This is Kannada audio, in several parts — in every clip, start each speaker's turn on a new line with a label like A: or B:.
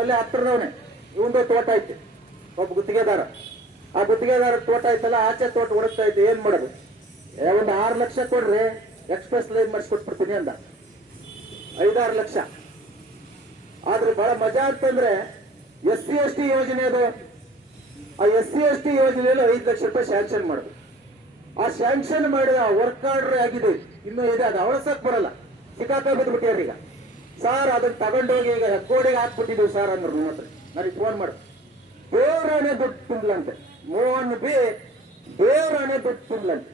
A: ಅಲ್ಲೇ ಹತ್ತಿರದವನೇ. ಇವಂದು ತೋಟ ಐತಿ. ಒಬ್ಬ ಗುತ್ತಿಗೆದಾರ. ಆ ಗುತ್ತಿಗೆದಾರ ತೋಟ ಐತಲ್ಲ, ಆಚೆ ತೋಟ ಹುಡುಕ್ತಾ ಐತಿ, ಏನ್ ಮಾಡೋದು? ಒಂದು ಆರು ಲಕ್ಷ ಕೊಡ್ರಿ, ಎಕ್ಸ್ಪ್ರೆಸ್ ಲೈನ್ ಮಾಡಿಸ್ಕೊಟ್ಬಿಡ್ತೀನಿ ಅಂದ. ಐದಾರು ಲಕ್ಷ. ಆದ್ರೆ ಬಹಳ ಮಜಾ ಅಂತಂದ್ರೆ ಎಸ್ ಸಿ ಎಸ್ ಟಿ ಯೋಜನೆ ಅದು. ಆ ಎಸ್ ಸಿ ಎಸ್ ಟಿ ಯೋಜನೆಯಲ್ಲಿ ಐದು ಲಕ್ಷ ರೂಪಾಯಿ ಸ್ಯಾಂಕ್ಷನ್ ಮಾಡುದು. ಆ ಸ್ಯಾಂಕ್ಷನ್ ಮಾಡಿದ ವರ್ಕ್ ಆರ್ಡರ್ ಆಗಿದೆ. ಇನ್ನೂ ಇದೆ, ಅದು ಅವಳಸಕ್ ಬರಲ್ಲ. ಸಿಕ್ಕಾಕ ಬಿದ್ಬಿಟ್ಟಾರ ಈಗ ಸರ್ ಅದನ್ನ ತಗೊಂಡೋಗಿ ಈಗ ಹೆಗ್ಗೋಡೆಗೆ ಹಾಕ್ಬಿಟ್ಟಿದ್ದೀವಿ ಸರ್ ಅಂದ್ರು ನನ್ನ ಹತ್ರ. ನನಗೆ ಫೋನ್ ಮಾಡು. ದೇವರಾಣೆ ದುಡ್ಡು ತಿನ್ಲಂತೆ. ಮೋಹನ್ ಬಿ ದೇವರಾಣೆ ದುಡ್ಡು ತಿನ್ಲಂತೆ.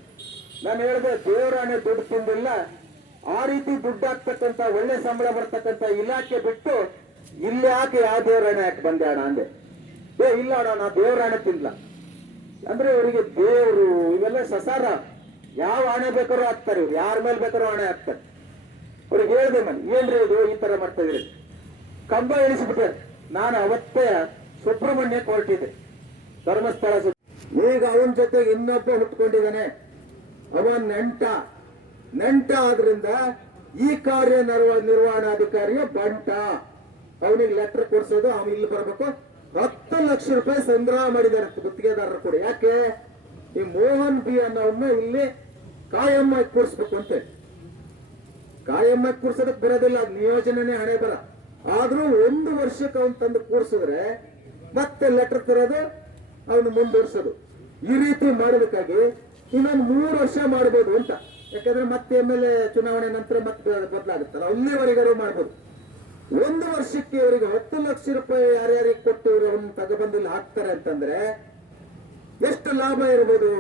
A: ನಾನು ಹೇಳಿದೆ ದೇವರಾಣೆ ದುಡ್ಡು ತಿಂದಿಲ್ಲ. ಆ ರೀತಿ ದುಡ್ಡು ಹಾಕ್ತಕ್ಕಂತ ಒಳ್ಳೆ ಸಂಬಳ ಬರ್ತಕ್ಕಂತ ಇಲಾಖೆ ಬಿಟ್ಟು ಇಲ್ಲಿ ಯಾಕೆ ಯಾವ ದೇವರಾಣೆ ಯಾಕೆ ಬಂದೆ ಅಣ್ಣ ಅಂದೆ. ಏ, ಇಲ್ಲ ಅಣ್ಣ, ನಾ ದೇವರಾಣೆ ತಿನ್ಲ. ಅಂದ್ರೆ ಇವರಿಗೆ ದೇವರು, ಇವೆಲ್ಲ ಸಸಾರ. ಯಾವ ಆಣೆ ಬೇಕಾದ್ರೂ ಹಾಕ್ತಾರೆ ಇವ್ರು. ಯಾರ ಮೇಲೆ ಬೇಕಾದ್ರೂ ಆಣೆ ಹಾಕ್ತಾರೆ. ಅವ್ರಿಗೆ ಹೇಳ್ದೆ ಮನೆ, ಏನ್ರಿ ಇದು ಈ ತರ ಮಾಡ್ತಾ ಇದ್ರೆ. ಕಂಬ ಇಳಿಸಿಬಿಟ್ಟೆ ನಾನು ಅವತ್ತೇ ಸುಬ್ರಹ್ಮಣ್ಯ ಹೊರಟಿದ್ದೆ ಧರ್ಮಸ್ಥಳ ಈಗ ಅವನ ಜೊತೆಗೆ ಇನ್ನೊಬ್ಬ ಹುಟ್ಕೊಂಡಿದ್ದಾನೆ. ಅವ ನೆಂಟ. ನೆಂಟ ಆದ್ರಿಂದ ಈ ಕಾರ್ಯ ನಿರ್ವ ನಿರ್ವಹಣಾಧಿಕಾರಿಯ ಬಂಟ. ಅವನಿಗೆ ಲೆಟರ್ ಕೊಡ್ಸೋದು, ಅವನು ಇಲ್ಲಿ ಬರಬೇಕು. ಹತ್ತು ಲಕ್ಷ ರೂಪಾಯಿ ಸಂಗ್ರಹ ಮಾಡಿದ್ದಾರೆ ಗುತ್ತಿಗೆದಾರರು ಕೂಡ. ಯಾಕೆ? ಈ ಮೋಹನ್ ಬಿ ಅನ್ನೋನ್ನ ಇಲ್ಲಿ ಕಾಯಮ್ಮ ಕೂರಿಸ್ಬೇಕು ಅಂತ ಕಾಯಮ್ಮ ಕೂರ್ಸೋದಕ್ ಬರೋದಿಲ್ಲ ನಿಯೋಜನೆ ಹಣೆ ಬರ. ಆದ್ರೂ ಒಂದು ವರ್ಷಕ್ಕೆ ಅವನ್ ತಂದು ಕೂರ್ಸಿದ್ರೆ ಮತ್ತೆ ಲೆಟರ್ ತರೋದು, ಅವನು ಮುಂದುವರ್ಸೋದು. ಈ ರೀತಿ ಮಾಡಬೇಕಾಗಿ ಇನ್ನೊಂದು ಮೂರು ವರ್ಷ ಮಾಡ್ಬೋದು ಅಂತ. ಯಾಕಂದ್ರೆ ಮತ್ತೆ ಎಂ ಎಲ್ ಎ ಚುನಾವಣೆ ನಂತರ ಮತ್ತೆ ಬದಲಾಗುತ್ತಲ್ಲ, ಅಲ್ಲಿವರೆಗೂ ಮಾಡ್ಬೋದು. ಒಂದು ವರ್ಷಕ್ಕೆ ಇವರಿಗೆ ಹತ್ತು ಲಕ್ಷ ರೂಪಾಯಿ ಯಾರ್ಯಾರಿಗೆ ಕೊಟ್ಟು ಇವರು ಅವನ್ನ ತಗಬಂದಿಲ್ಲ ಹಾಕ್ತಾರೆ ಅಂತಂದ್ರೆ ಎಷ್ಟು ಲಾಭ ಇರ್ಬೋದು?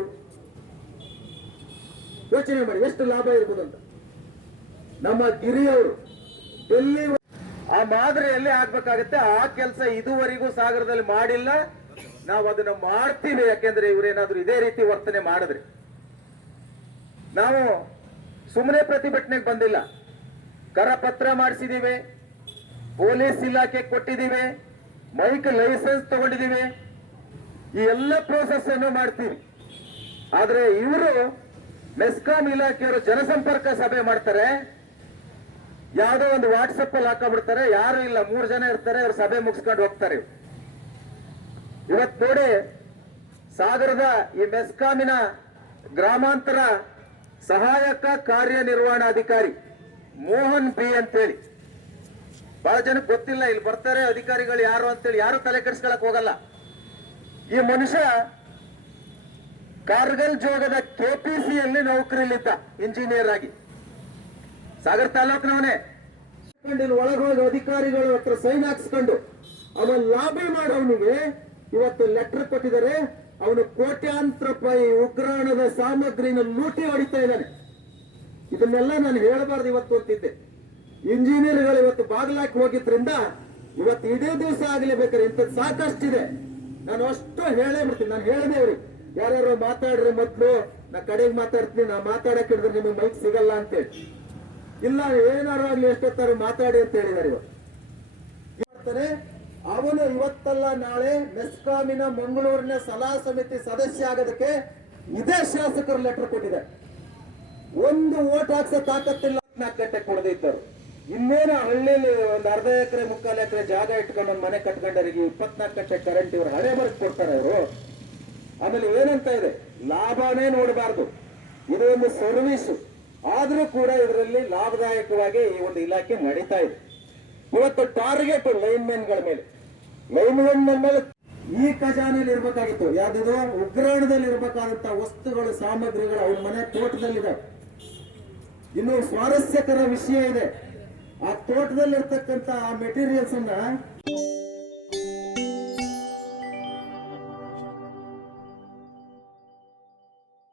A: ಯೋಚನೆ ಮಾಡಿ, ಎಷ್ಟು ಲಾಭ ಇರ್ಬೋದು ಅಂತ. ನಮ್ಮ ಗಿರಿಯವರು ಡೆಲ್ಲಿ ಆ ಮಾದರಿಯಲ್ಲಿ ಆಗ್ಬೇಕಾಗತ್ತೆ. ಆ ಕೆಲಸ ಇದುವರೆಗೂ ಸಾಗರದಲ್ಲಿ ಮಾಡಿಲ್ಲ. ನಾವು ಅದನ್ನ ಮಾಡ್ತೀವಿ. ಯಾಕೆಂದ್ರೆ ಇವರೇನಾದ್ರೂ ಇದೇ ರೀತಿ ವರ್ತನೆ ಮಾಡಿದ್ರೆ. ನಾವು ಸುಮ್ಮನೆ ಪ್ರತಿಭಟನೆಗೆ ಬಂದಿಲ್ಲ. ಕರಪತ್ರ ಮಾಡಿಸಿದೀವಿ. ಪೊಲೀಸ್ ಇಲಾಖೆ ಕೊಟ್ಟಿದ್ದೀವಿ ಮೈಕ್ ಲೈಸೆನ್ಸ್ ತಗೊಂಡಿದ್ದೀವಿ ಈ ಎಲ್ಲ ಪ್ರೋಸೆಸ್ ಅನ್ನು ಮಾಡ್ತೀವಿ. ಆದ್ರೆ ಇವರು ಮೆಸ್ಕಾಂ ಇಲಾಖೆಯವರು ಜನಸಂಪರ್ಕ ಸಭೆ ಮಾಡ್ತಾರೆ. ಯಾವುದೋ ಒಂದು ವಾಟ್ಸಪ್ ಅಲ್ಲಿ ಹಾಕೊಂಡ್ಬಿಡ್ತಾರೆ, ಯಾರು ಇಲ್ಲ, ಮೂರು ಜನ ಇರ್ತಾರೆ ಅವ್ರು ಸಭೆ ಮುಗಿಸ್ಕೊಂಡು ಹೋಗ್ತಾರೆ ಇವತ್ ನೋಡಿ, ಸಾಗರದ ಈ ಮೆಸ್ಕಾಮಿನ ಗ್ರಾಮಾಂತರ ಸಹಾಯಕ ಕಾರ್ಯನಿರ್ವಹಣಾಧಿಕಾರಿ ಮೋಹನ್ ಬಿ ಅಂತೇಳಿ. ಬಹಳ ಜನಕ್ಕೆ ಗೊತ್ತಿಲ್ಲ, ಇಲ್ಲಿ ಬರ್ತಾರೆ ಅಧಿಕಾರಿಗಳು ಯಾರು ಅಂತೇಳಿ, ಯಾರು ತಲೆ ಕೆಡಿಸ್ಕೊಳಕ್ ಹೋಗಲ್ಲ. ಈ ಮನುಷ್ಯ ಕಾರ್ಗಲ್ ಜೋಗದ ಕೆಪಿಸಿಯಲ್ಲಿ ನೌಕರಿಲಿದ್ದ ಇಂಜಿನಿಯರ್ ಆಗಿ. ಸಾಗರ್ ತಾಲೂಕಿನವನೇ. ಒಳಗೆ ಹೋಗಿ ಅಧಿಕಾರಿಗಳು ಹತ್ರ ಸೈನ್ ಹಾಕ್ಸ್ಕೊಂಡು ಅವನ ಲಾಬಿ ಮಾಡೋನಿಗೆ ಇವತ್ತು ಲೆಟರ್ ಕೊಟ್ಟಿದ್ದಾರೆ. ಅವನು ಕೋಟ್ಯಾಂತರ ರೂಪಾಯಿ ಉಗ್ರಾಣದ ಸಾಮಗ್ರಿನ ಲೂಟಿ ಹೊಡಿತಾ ಇದ್ದಾನೆ. ಇದನ್ನೆಲ್ಲ ನಾನು ಹೇಳಬಾರ್ದು ಇವತ್ತು ಅಂತಿದ್ದೆ. ಇಂಜಿನಿಯರ್ಗಳು ಇವತ್ತು ಬಾಗ್ಲಾಕಿ ಹೋಗಿದ್ರಿಂದ ಇವತ್ತು ಇದೇ ದಿವಸ ಆಗ್ಲೇಬೇಕಾದ್ರೆ ಇಂಥದ್ದು ಸಾಕಷ್ಟಿದೆ. ನಾನು ಅಷ್ಟು ಹೇಳೇ ಬಿಡ್ತೀನಿ. ನಾನು ಹೇಳಿದೆ ಅವ್ರಿಗೆ ಯಾರ್ಯಾರು ಮಾತಾಡ್ರಿ ಮೊದ್ಲು. ನಾ ಕಡೆಗೆ ಮಾತಾಡ್ತೀನಿ. ನಾ ಮಾತಾಡಕ್ಕೆ ಹಿಡಿದ್ರೆ ನಿಮಗೆ ಮೈಕ್ ಸಿಗಲ್ಲ ಅಂತೇಳಿ. ಇಲ್ಲ ಏನಾರು ಆಗ್ಲಿ ಎಷ್ಟೊತ್ತಾರು ಮಾತಾಡಿ ಅಂತ ಹೇಳಿದ್ದಾರೆ ಇವತ್ತು ಅವನು ಇವತ್ತಲ್ಲ ನಾಳೆ ಮೆಸ್ಕಾಮಿನ ಮಂಗಳೂರಿನ ಸಲಹಾ ಸಮಿತಿ ಸದಸ್ಯ ಆಗೋದಕ್ಕೆ ಇದೇ ಶಾಸಕರು ಲೆಟರ್ ಕೊಟ್ಟಿದ್ದಾರೆ. ಒಂದು ಓಟ್ ಹಾಕ್ಸೋ ತಾಕತ್ತಿಲ್ಲ ನಾಲ್ಕು ಗಂಟೆ ಕೊಡದಿದ್ದರು ಇನ್ನೇನು ಹಳ್ಳಿಲಿ ಒಂದು ಅರ್ಧ ಎಕರೆ, ಮುಕ್ಕಾಲು ಎಕರೆ ಜಾಗ ಇಟ್ಕೊಂಡು ಒಂದು ಮನೆ ಕಟ್ಕೊಂಡವರಿಗೆ ಇಪ್ಪತ್ನಾಲ್ಕು ಗಂಟೆ ಕರೆಂಟ್ ಇವರು ಹಳೆ ಬರಕ್ ಕೊಡ್ತಾರೆ ಅವರು. ಆಮೇಲೆ ಏನಂತ ಇದೆ? ಲಾಭನೇ ನೋಡಬಾರ್ದು. ಇದು ಒಂದು ಸರ್ವಿಸ್ ಆದ್ರೂ ಕೂಡ ಇದರಲ್ಲಿ ಲಾಭದಾಯಕವಾಗಿ ಈ ಒಂದು ಇಲಾಖೆ ನಡೀತಾ ಇದೆ. ಇವತ್ತು ಟಾರ್ಗೆಟ್ ಲೈನ್ ಮ್ಯಾನ್ಗಳ ಮೇಲೆ. ಲೈನ್ಮೆನ್ ಮೇಲೆ ಈ ಖಜಾನೆಯಲ್ಲಿ ಇರ್ಬೇಕಾಗಿತ್ತು ಯಾವ್ದು ಉಗ್ರಾಣದಲ್ಲಿ ಇರಬೇಕಾದಂತ ವಸ್ತುಗಳು, ಸಾಮಗ್ರಿಗಳು ಅವ್ರ ಮನೆ ತೋಟದಲ್ಲಿದ್ದಾವೆ. ಇನ್ನು ಸ್ವಾರಸ್ಯಕರ ವಿಷಯ ಇದೆ. ಆ ತೋಟದಲ್ಲಿರ್ತಕ್ಕಂಥ ಆ ಮೆಟೀರಿಯಲ್ಸ್ ಅನ್ನ